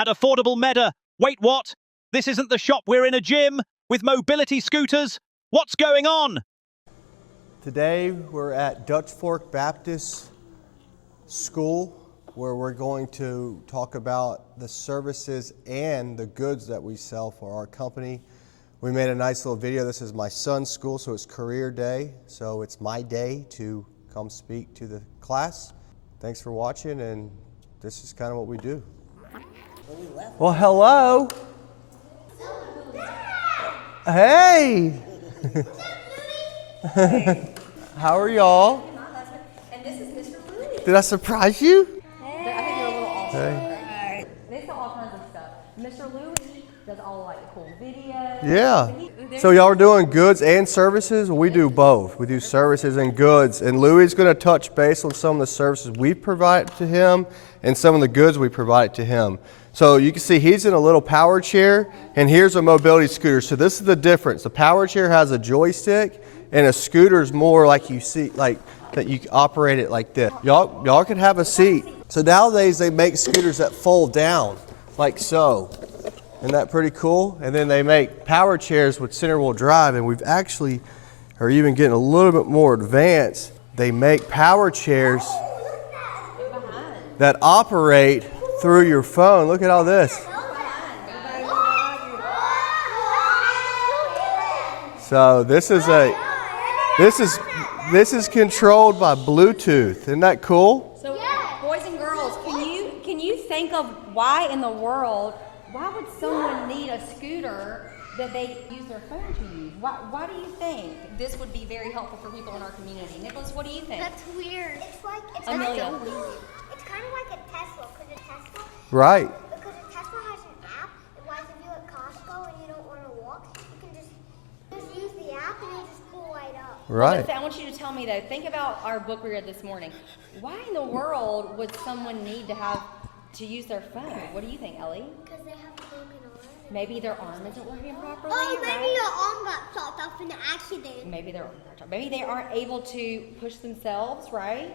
at affordable Meta. Wait, what? This isn't the shop, we're in a gym with mobility scooters. What's going on? Today we're at Dutch Fork Baptist School, where we're going to talk about the services and the goods that we sell for our company. We made a nice little video. This is my son's school, so it's career day. So it's my day to come speak to the class. Thanks for watching, and this is kind of what we do. Well, hello. Hey. How are y'all? And this is Mr. Louie. Did I surprise you? I think you're a little off. Hey. They sell all kinds of stuff. Mr. Louie does all like cool videos. Yeah. So y'all are doing goods and services? We do both. We do services and goods. And Louie's going to touch base on some of the services we provide to him and some of the goods we provide to him. So you can see he's in a little power chair, and here's a mobility scooter. So this is the difference. The power chair has a joystick, and a scooter is more like you see, like that you operate it like this. Y'all can have a seat. So nowadays they make scooters that fold down, like so. Isn't that pretty cool? And then they make power chairs with center wheel drive, and we've actually are even getting a little bit more advanced. They make power chairs that operate through your phone. Look at all this. So this is controlled by Bluetooth. Isn't that cool? So boys and girls, can you think of why in the world, why would someone need a scooter that they use their phone to use? Why do you think this would be very helpful for people in our community? Nicholas, what do you think? That's weird. It's like Amelia. It's kind of like a Tesla, because a Tesla. Right. Because a Tesla has an app. And why if you're at Costco and you don't want to walk, you can just use the app and it'll just pull right up. Right. I want you to tell me though. Think about our book we read this morning. Why in the world would someone need to use their phone? What do you think, Ellie? Because they have a broken arm. Maybe their arm isn't working properly. Oh, maybe right? your arm got chopped off in an accident. Maybe they aren't able to push themselves, right?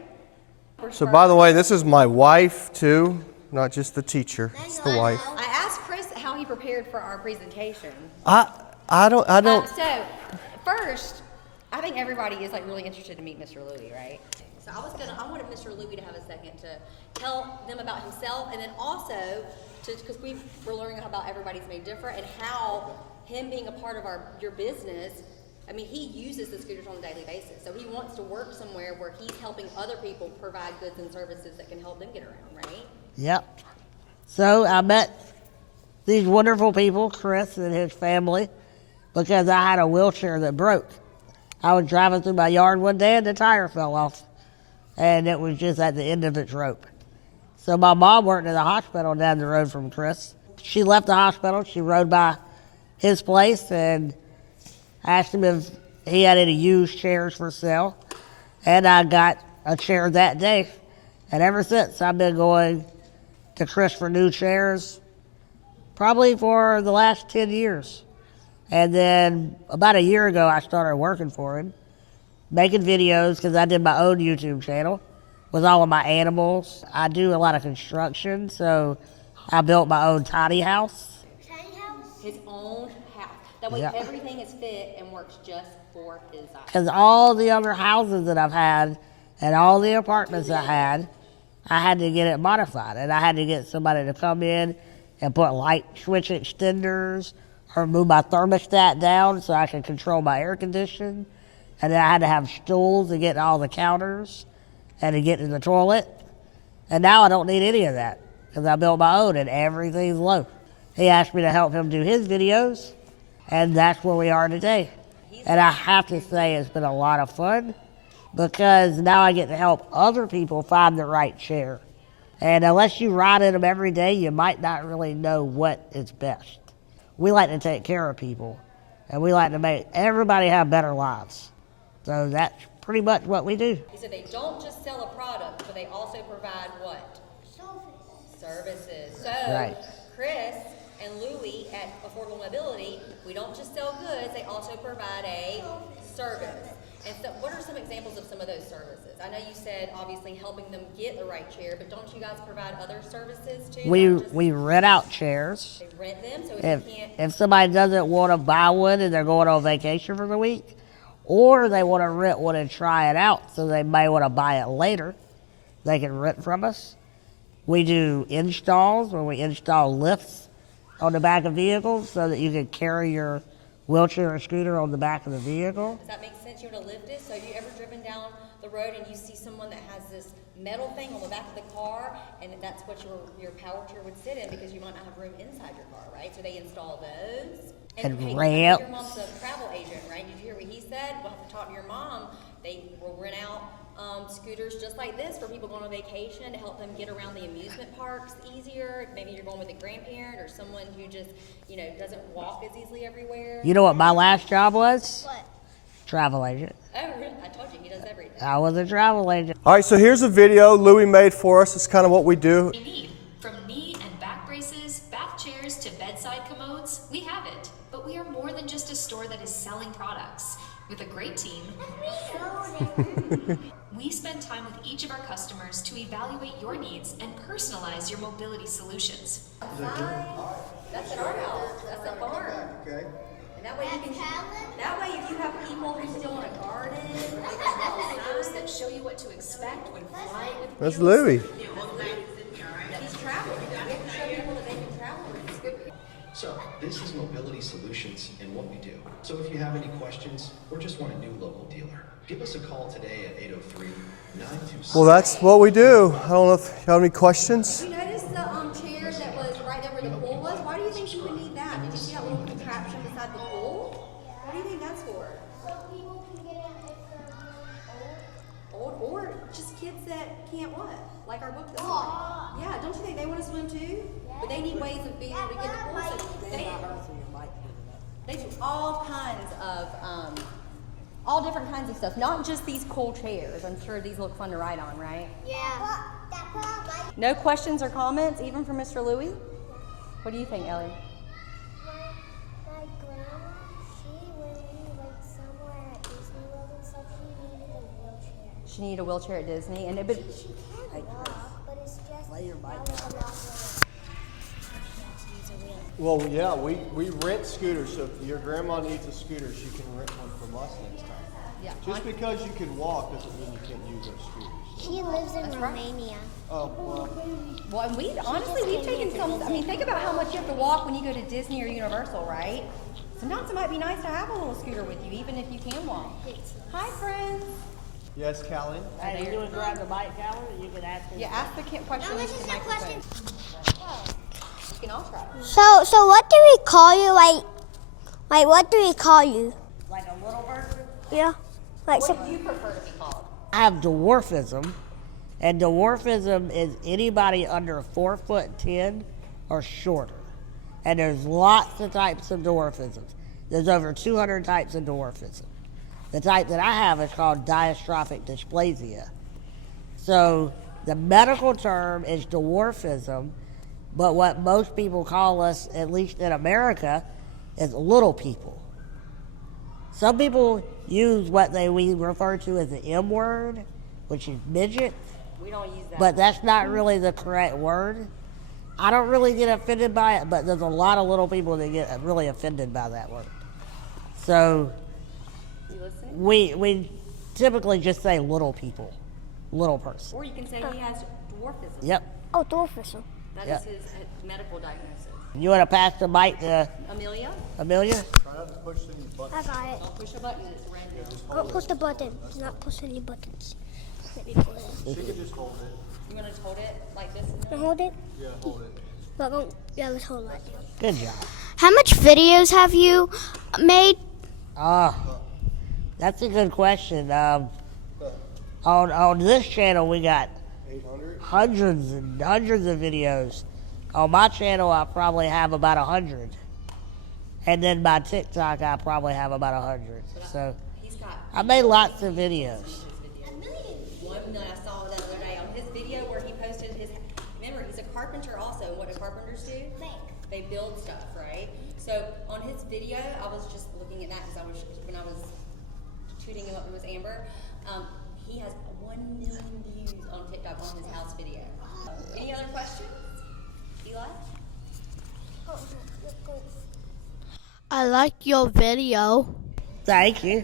So by the way, this is my wife too, not just the teacher. It's the wife. I asked Chris how he prepared for our presentation. I don't. So first, I think everybody is like really interested to meet Mr. Louie, right? So I wanted Mr. Louie to have a second to tell them about himself, and then also because we're learning about everybody's made different and how him being a part of your business. I mean, he uses the scooters on a daily basis, so he wants to work somewhere where he's helping other people provide goods and services that can help them get around, right? Yep. So I met these wonderful people, Chris and his family, because I had a wheelchair that broke. I was driving through my yard one day and the tire fell off, and it was just at the end of its rope. So my mom worked in the hospital down the road from Chris. She left the hospital, she rode by his place, and asked him if he had any used chairs for sale, and I got a chair that day. And ever since, I've been going to Chris for new chairs, probably for the last 10 years. And then about a year ago, I started working for him, making videos, because I did my own YouTube channel with all of my animals. I do a lot of construction, so I built my own tiny house. Tiny house? His own house. That way everything is fit and works just for his eyes. Because all the other houses that I've had and all the apartments I had to get it modified. And I had to get somebody to come in and put light switch extenders or move my thermostat down so I could control my air conditioning. And then I had to have stools to get all the counters and to get to the toilet. And now I don't need any of that because I built my own and everything's low. He asked me to help him do his videos, and that's where we are today. And I have to say it's been a lot of fun because now I get to help other people find the right chair. And unless you ride in them every day, you might not really know what is best. We like to take care of people, and we like to make everybody have better lives. So that's pretty much what we do. He said they don't just sell a product, but they also provide what? Services. So Right. Chris and Louie at Affordable Mobility, we don't just sell goods, they also provide a service. And so what are some examples of some of those services? I know you said obviously helping them get the right chair, but don't you guys provide other services too? We rent out chairs. They rent them, so If somebody doesn't want to buy one and they're going on vacation for the week, or they want to rent one and try it out, so they may want to buy it later, they can rent from us. We do installs where we install lifts on the back of vehicles so that you can carry your wheelchair or scooter on the back of the vehicle. Does that make sense? You want to lift it? So have you ever driven down the road and you see someone that has this metal thing on the back of the car, and that's what your power chair would sit in because you might not have room inside your car, right? So they install those. And hey, ramps. Your mom's a travel agent, right? Did you hear what he said? We'll have to talk to your mom. They will rent out scooters just like this for people going on vacation to help them get around the amusement parks easier. Maybe you're going with a grandparent or someone who just, doesn't walk as easily everywhere. You know what my last job was? What? Travel agent. Oh, really? I told you, he does everything. I was a travel agent. All right, so here's a video Louis made for us. It's kind of what we do. We need. From knee and back braces, bath chairs to bedside commodes, we have it. But we are more than just a store that is selling products. With a great team, we spend time with each of our customers to evaluate your needs and personalize your mobility solutions. That's at our house. That's at farm. Okay. And that way you can. That way, if you have people who still want to garden, Videos that show you what to expect when flying with That's wheels. Louis. he's traveling. We have to show people that they can travel with his scooter. So, this is Mobility Solutions and what we do. So if you have any questions or just want a new local dealer, give us a call today at 803-926. Well, that's what we do. I don't know if you have any questions. You notice the chair that was right there where the pool was? Why do you think you would need that? Did you see that little contraption beside the pool? What do you think that's for? So people can get in if they're Old or just kids that can't what? Like our book this morning. Yeah, don't you think they want to swim too? But they need ways of being able to get in the pool. So they do all kinds of, all different kinds of stuff. Not just these cool chairs. I'm sure these look fun to ride on, right? Yeah. No questions or comments, even from Mr. Louis? What do you think, Ellie? My grandma, when we went somewhere at Disney World and stuff, she needed a wheelchair. She needed a wheelchair at Disney, and but She can walk, but it's just Lay your bike that was a long way. Well, yeah, we rent scooters, so if your grandma needs a scooter, she can rent one from us next time. yeah. Just because you can walk doesn't mean you can't use those scooters. She lives in right. Romania. Oh, well, Well, and we've taken some. I mean, think about how much you have to walk when you go to Disney or Universal, right? Sometimes it might be nice to have a little scooter with you, even if you can walk. Hi, friends. yes, Callie? Hey, you want to grab the bike, Calvin? You can ask him. Yeah, ask the question. Now, into this is the a question. microphone. You can all try. So what do we call you? Like what do we call you? Like a little person? Yeah. Like so. What do you prefer to be called? I have dwarfism, and dwarfism is anybody under 4'10" or shorter. And there's lots of types of dwarfisms. There's over 200 types of dwarfism. The type that I have is called dystrophic dysplasia. So the medical term is dwarfism, but what most people call us, at least in America, is little people. Some people use what we refer to as the M word, which is midget, We don't use that. but that's not really the correct word. I don't really get offended by it, but there's a lot of little people that get really offended by that word. So You listening? we typically just say little people, little person. Or you can say he has dwarfism. Yep. Oh, dwarfism. That Yeah. is his medical diagnosis. You want to pass the mic to Amelia, Amelia? Try not to push any buttons. I got it. don't push a button. It's red now. Don't push the button. Do not push any buttons. Let me pull it. She can just hold it. You want to hold it like this? Can I hold it? Yeah, hold it. But don't, yeah, let's hold it. Good job. How much videos have you made? That's a good question. On this channel, we got 800? hundreds and hundreds of videos. On my channel, I probably have about 100. And then my TikTok, I probably have about 100. So He's got I made lots of videos. one that I saw the other day on his video where he posted his. Remember, he's a carpenter also. What do carpenters do? They build stuff, right? So on his video, I was just looking at that because when I was shooting him up with Amber. He has 1 million views on TikTok on his house video. Any other questions? Eli? I like your video. Thank you.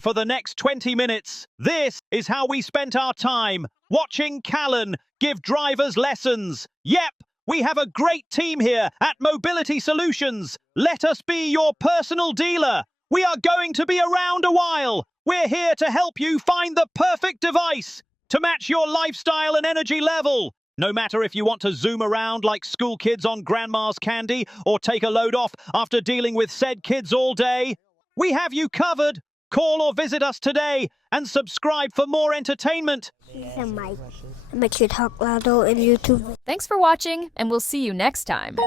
For the next 20 minutes, this is how we spent our time, watching Callan give drivers lessons. Yep, we have a great team here at Mobility Solutions. Let us be your personal dealer. We are going to be around a while. We're here to help you find the perfect device to match your lifestyle and energy level. No matter if you want to zoom around like school kids on grandma's candy or take a load off after dealing with said kids all day, we have you covered. Call or visit us today and subscribe for more entertainment. Here's a mic. It makes you talk louder in YouTube. Thanks for watching, and we'll see you next time.